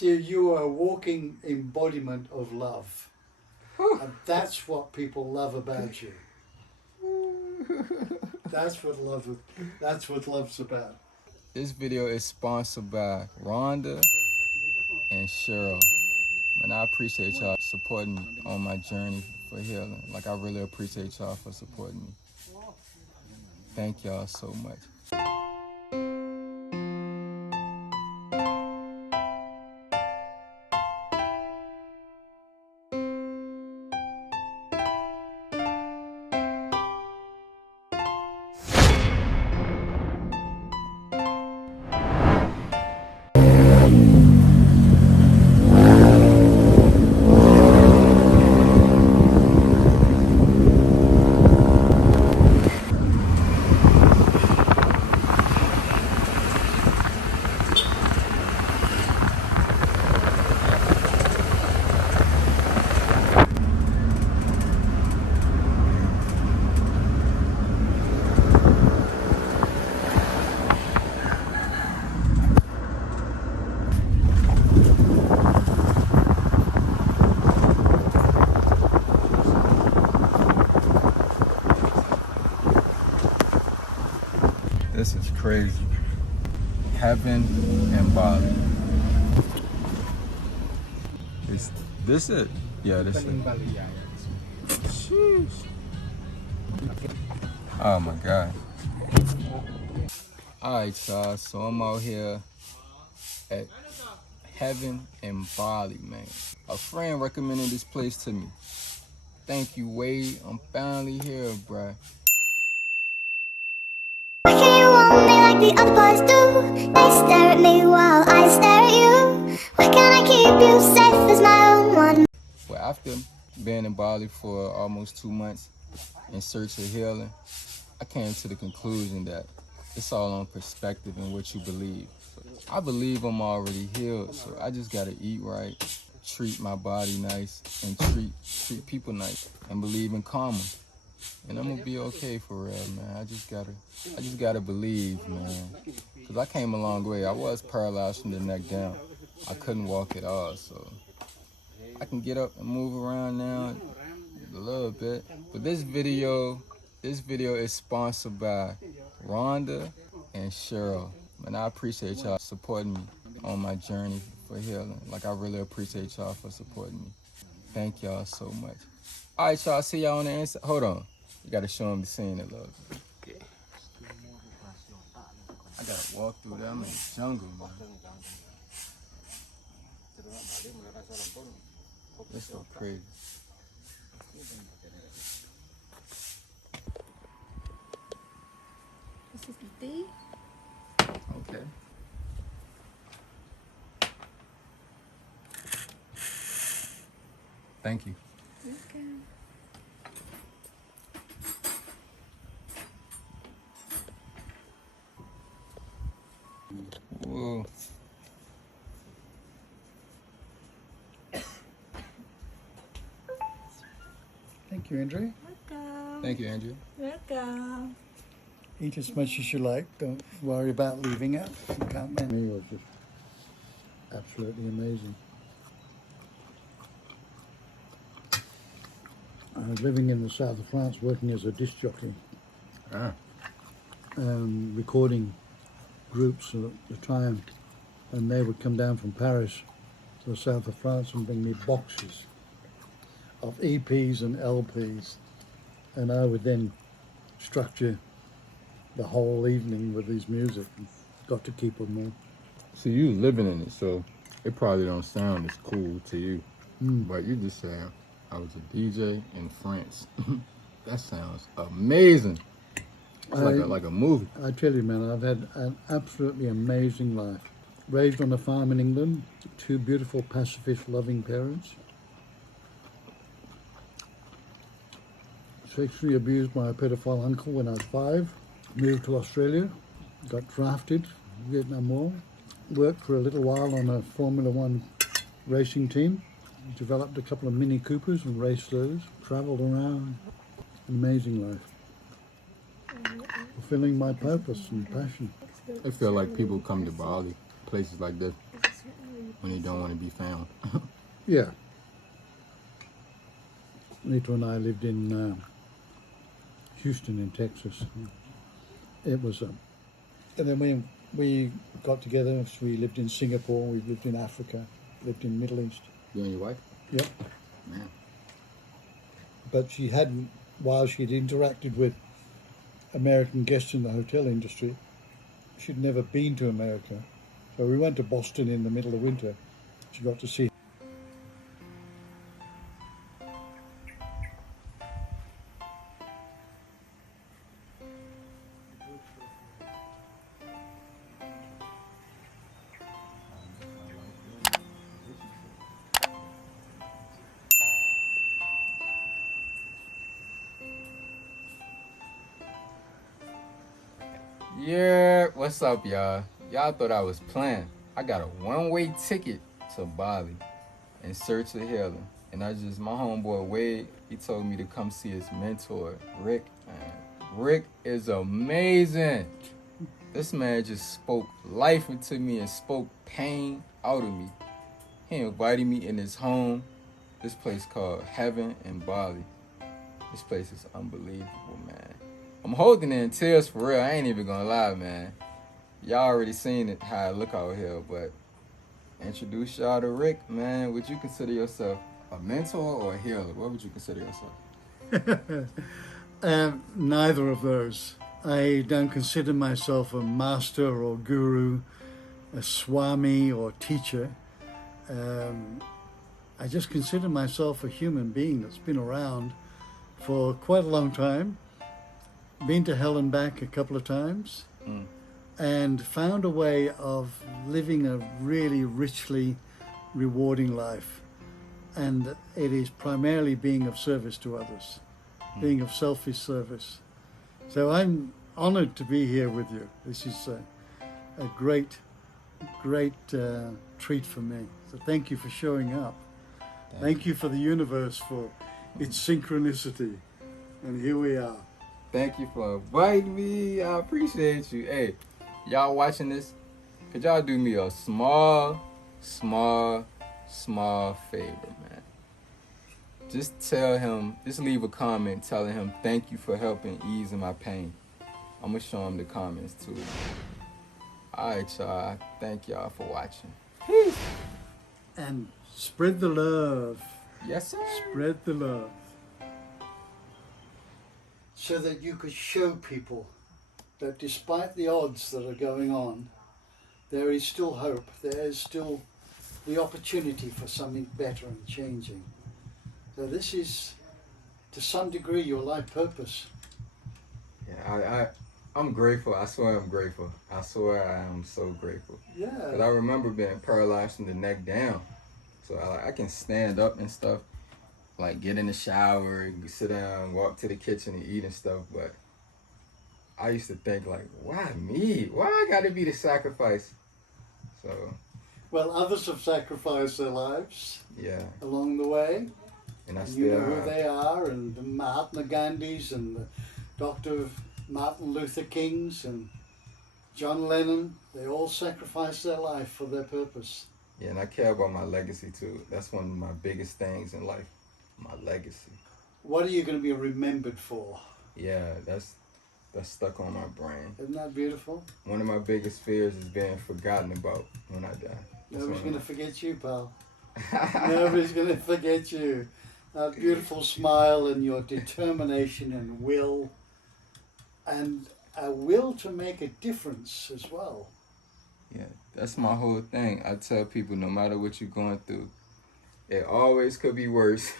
You are a walking embodiment of love. And that's what people love about you. That's what love's about. This video is sponsored by Rhonda and Cheryl. And I appreciate y'all supporting me on my journey for healing. Like, I really appreciate y'all for supporting me. Thank y'all so much. This is crazy. Heaven and Bali. Is this it? Yeah, this it. Sheesh. Oh my God. Alright, y'all. So I'm out here at Heaven and Bali, man. A friend recommended this place to me. Thank you, Wade. I'm finally here, bruh. Can you want me like the other boys do? They stare at me while I stare at you. Why can't I keep you safe as my own one? Well, after being in Bali for almost 2 months in search of healing, I came to the conclusion that it's all on perspective and what you believe. So I believe I'm already healed, so I just gotta eat right, treat my body nice, and treat people nice, and believe in karma. And I'm gonna be okay for real, man. I just gotta believe, man. Cause I came a long way. I was paralyzed from the neck down. I couldn't walk at all, so I can get up and move around now a little bit. But this video is sponsored by Rhonda and Cheryl. And I appreciate y'all supporting me on my journey for healing. Like, I really appreciate y'all for supporting me. Thank y'all so much. All right, y'all, see y'all on the inside. Hold on. You gotta show them the scene a little bit. Okay. I gotta walk through them in the jungle, man. It's so crazy. This is the tea. Okay. Thank you. Okay. Whoa. Thank you, Andrea. Welcome. Thank you, Andrea. Welcome. Eat as much as you like. Don't worry about leaving it. You can't manage. It was just absolutely amazing. I was living in the south of France, working as a disc jockey, recording groups at the time, and they would come down from Paris to the south of France and bring me boxes of EPs and LPs, and I would then structure the whole evening with these music. Got to keep them all. See, you living in it, so it probably don't sound as cool to you. But you just saying, I was a DJ in France. That sounds amazing. It's like a movie. I tell you, man, I've had an absolutely amazing life. Raised on a farm in England, 2 beautiful pacifist loving parents. Sexually abused by a pedophile uncle when I was 5. Moved to Australia, got drafted, Vietnam War. Worked for a little while on a Formula One racing team. Developed a couple of Mini Coopers and raced those. Travelled around. An amazing life. Fulfilling my purpose and passion. I feel like people come to Bali, places like this, when they don't want to be found. Yeah. Nito and I lived in Houston in Texas. It was, and then we got together, so we lived in Singapore, we lived in Africa, lived in Middle East. You and your wife? Yep. Man. But she hadn't, while she'd interacted with American guests in the hotel industry, she'd never been to America. So we went to Boston in the middle of winter. She got to see. Yeah, what's up, y'all? Y'all thought I was playing. I got a one-way ticket to Bali in search of healing. And my homeboy Wade, he told me to come see his mentor, Rick. Man, Rick is amazing. This man just spoke life into me and spoke pain out of me. He invited me in his home, this place called Heaven in Bali. This place is unbelievable, man. I'm holding it in tears for real. I ain't even gonna lie, man. Y'all already seen it, how I look out here, but introduce y'all to Rick, man. Would you consider yourself a mentor or a healer? What would you consider yourself? Neither of those. I don't consider myself a master or guru, a swami or teacher. I just consider myself a human being that's been around for quite a long time, been to hell and back a couple of times, and found a way of living a really richly rewarding life. And it is primarily being of service to others, being of selfish service. So I'm honored to be here with you. This is a great treat for me. So thank you for showing up. Thank you for the universe for its synchronicity. And here we are. Thank you for inviting me. I appreciate you. Hey, y'all watching this, could y'all do me a small favor, man? Just tell him, just leave a comment telling him thank you for helping easing my pain. I'm gonna show him the comments too. Alright, y'all. Thank y'all for watching. Peace. And spread the love. Yes, sir. Spread the love. So that you could show people that despite the odds that are going on, there is still hope. There is still the opportunity for something better and changing. So this is, to some degree, your life purpose. Yeah, I'm grateful. I swear I'm grateful. I swear I am so grateful. Yeah. Because I remember being paralyzed from the neck down. So I can stand up and stuff, like get in the shower, sit down, walk to the kitchen and eat and stuff. But I used to think like, why me? Why I gotta be the sacrifice? So. Well, others have sacrificed their lives. Yeah. Along the way. And I and still you know who they are, and the Mahatma Gandhis and the Dr. Martin Luther Kings and John Lennon. They all sacrificed their life for their purpose. Yeah, and I care about my legacy too. That's one of my biggest things in life, my legacy. What are you going to be remembered for? Yeah, that's stuck on my brain. Isn't that beautiful? One of my biggest fears is being forgotten about when I die. Nobody's going to forget you, pal. Nobody's going to forget you. That beautiful smile and your determination and will, and a will to make a difference as well. Yeah, that's my whole thing. I tell people, no matter what you're going through, it always could be worse.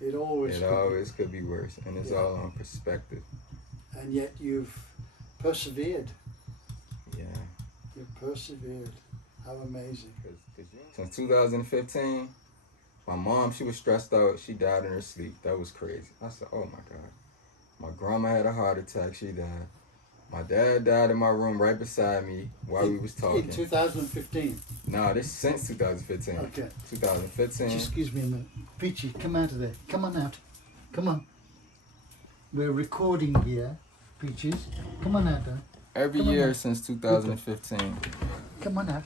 It always could be worse, and it's all on perspective. And yet you've persevered. Yeah. You've persevered. How amazing. Since 2015, my mom, she was stressed out. She died in her sleep. That was crazy. I said, oh my God. My grandma had a heart attack. She died. My dad died in my room right beside me while we was talking. In 2015? No, this is since 2015. Okay. 2015. Just excuse me a minute. Peachy, come out of there. Come on out. Come on. We're recording here, Peaches. Come on out there. Every year since 2015. Come on out.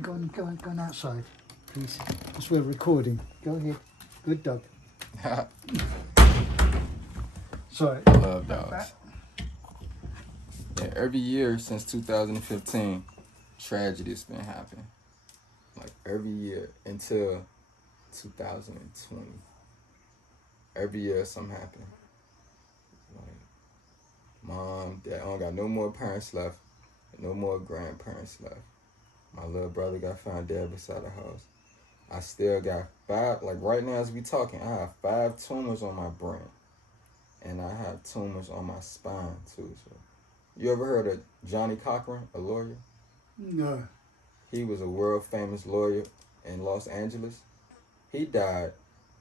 Go on outside, please. Because we're recording. Go ahead. Good dog. Sorry. I love dogs. Yeah, every year since 2015, tragedy's been happening. Like every year until 2020. Every year something happened. Like mom, dad, I don't got no more parents left, no more grandparents left. My little brother got found dead beside the house. I still got 5, like right now as we talking, I have 5 tumors on my brain. And I have tumors on my spine too. So, you ever heard of Johnny Cochran, a lawyer? No. He was a world famous lawyer in Los Angeles. He died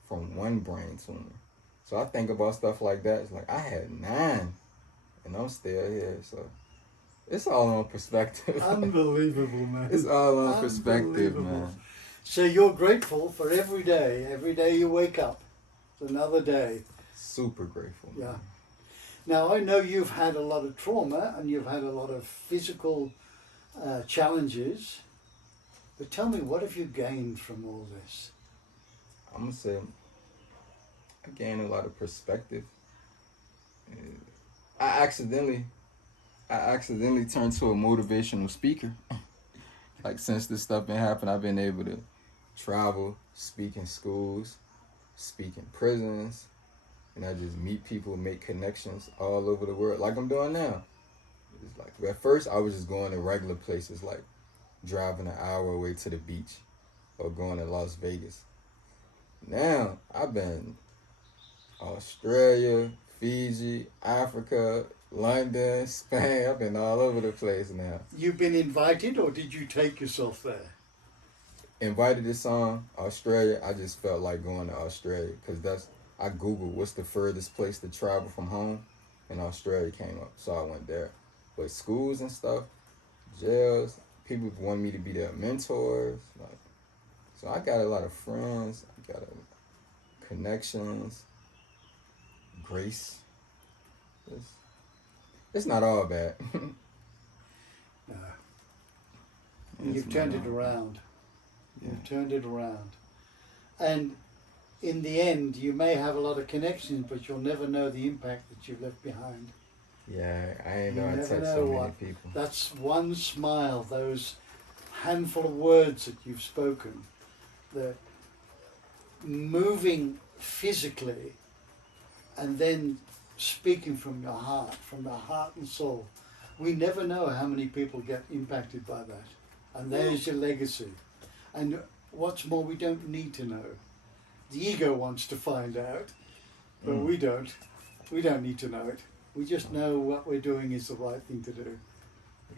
from one brain tumor. So I think about stuff like that. It's like I had 9 and I'm still here. So it's all on perspective. Unbelievable, man. It's all on perspective, Unbelievable. man. So you're grateful for every day you wake up. It's another day. Super grateful. Yeah. Now, I know you've had a lot of trauma and you've had a lot of physical challenges, but tell me, what have you gained from all this? I'm going to say I gained a lot of perspective. I accidentally turned to a motivational speaker. Like since this stuff been happening, I've been able to travel, speak in schools, speak in prisons, and I just meet people, make connections all over the world, like I'm doing now. It's like at first I was just going to regular places, like driving an hour away to the beach, or going to Las Vegas. Now I've been Australia, Fiji, Africa, London, Spain. I've been all over the place now. You've been invited, or did you take yourself there? Invited to song Australia. I just felt like going to Australia because I Googled what's the furthest place to travel from home, and Australia came up, so I went there. But schools and stuff, jails, people want me to be their mentors. Like, so I got a lot of friends. I got connections, grace. It's not all bad. No. You've turned it around. Yeah. You've turned it around. And in the end, you may have a lot of connections, but you'll never know the impact that you've left behind. Yeah, I ain't You know I never touched know so many what. people. That's one smile, those handful of words that you've spoken, the moving physically and then speaking from your heart, from the heart and soul. We never know how many people get impacted by that. And there's your legacy. And what's more, we don't need to know. The ego wants to find out, but we don't. We don't need to know it. We just know what we're doing is the right thing to do.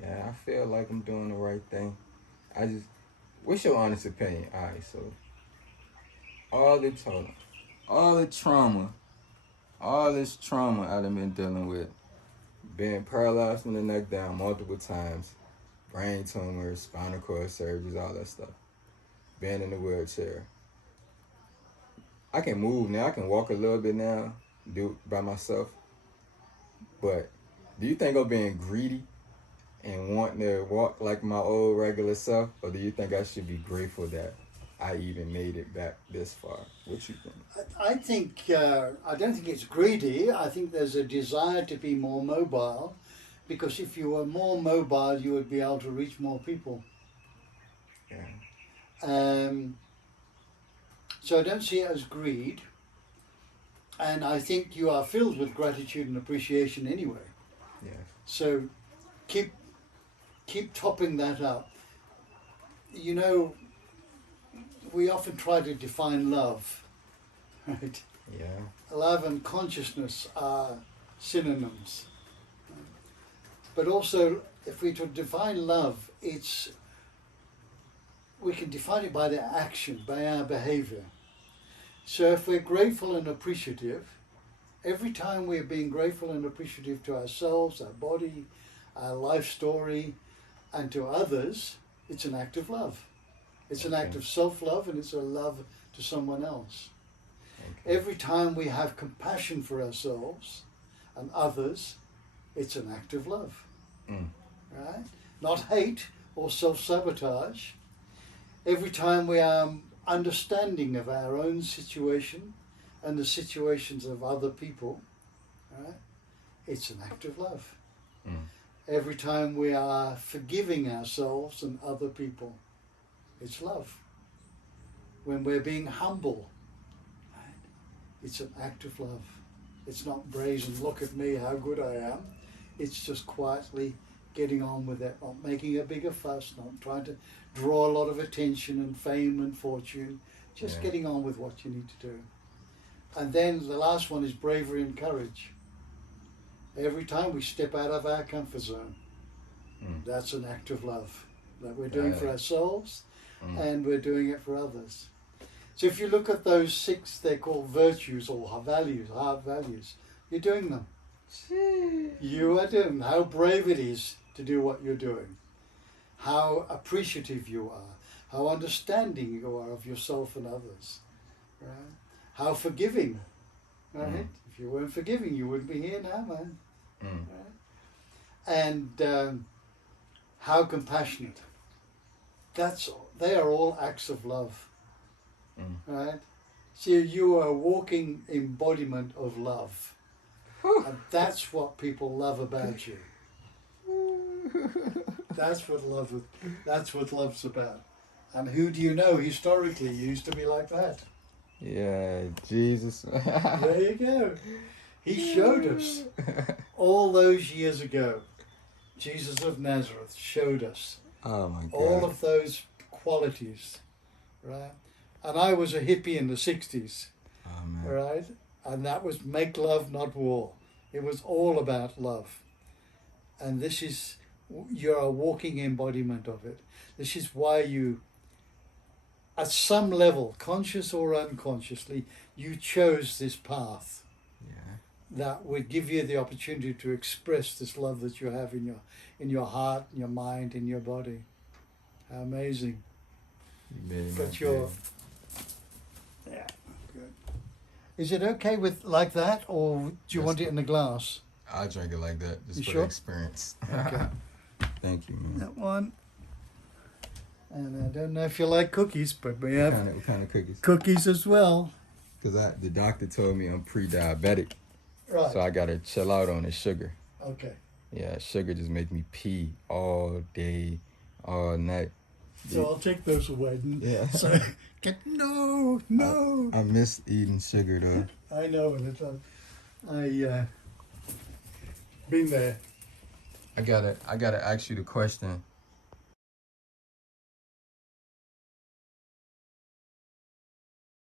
Yeah, I feel like I'm doing the right thing. I just, what's your honest opinion? All right, so all this trauma I've been dealing with, being paralyzed from the neck down multiple times, brain tumors, spinal cord surgeries, all that stuff, being in the wheelchair. I can move now, I can walk a little bit now, do it by myself. But do you think I'm being greedy and wanting to walk like my old regular self? Or do you think I should be grateful that I even made it back this far? What you think? I think, I don't think it's greedy. I think there's a desire to be more mobile, because if you were more mobile, you would be able to reach more people. Yeah. So I don't see it as greed. And I think you are filled with gratitude and appreciation anyway. Yeah. So keep topping that up. You know, we often try to define love, right? Yeah. Love and consciousness are synonyms. But also, if we to define love, we can define it by the action, by our behavior. So if we're grateful and appreciative, every time we're being grateful and appreciative to ourselves, our body, our life story, and to others, it's an act of love. It's an act of self-love, and it's a love to someone else. Okay. Every time we have compassion for ourselves and others, it's an act of love. Right? Not hate or self-sabotage. Every time we are understanding of our own situation and the situations of other people, right, it's an act of love. Every time we are forgiving ourselves and other people, it's love. When we're being humble, right, it's an act of love. It's not brazen, look at me, how good I am. It's just quietly getting on with it, not making a bigger fuss, not trying to draw a lot of attention and fame and fortune, just getting on with what you need to do. And then the last one is bravery and courage. Every time we step out of our comfort zone, that's an act of love that we're doing for ourselves and we're doing it for others. So if you look at those 6, they're called virtues or values, heart values, you're doing them. You are doing them. How brave it is to do what you're doing. How appreciative you are. How understanding you are of yourself and others. Right? How forgiving. Right? If you weren't forgiving, you wouldn't be here now, man. Right? And how compassionate. They are all acts of love. Right? So you are a walking embodiment of love. And that's what people love about you. That's what love's about. And who do you know historically used to be like that? Yeah, Jesus. There you go. He showed us all those years ago. Jesus of Nazareth showed us all of those qualities, right? And I was a hippie in the 60s, right? And that was make love, not war. It was all about love. And this is, you're a walking embodiment of it. This is why you, at some level, conscious or unconsciously, you chose this path that would give you the opportunity to express this love that you have in your heart, in your mind, in your body. How amazing. But you're... Yeah, good. Is it okay with like that, or do you want it in a glass? I'll drink it like that, just You for sure? the experience. Okay. Thank you, man. That one. And I don't know if you like cookies, but we have What kind of cookies? cookies as well. Because the doctor told me I'm pre-diabetic, Right. so I got to chill out on the sugar. Okay. Yeah, sugar just make me pee all day, all night. So I'll take those away. Yeah. So, no. I miss eating sugar, though. I know it. I been there. I gotta ask you the question.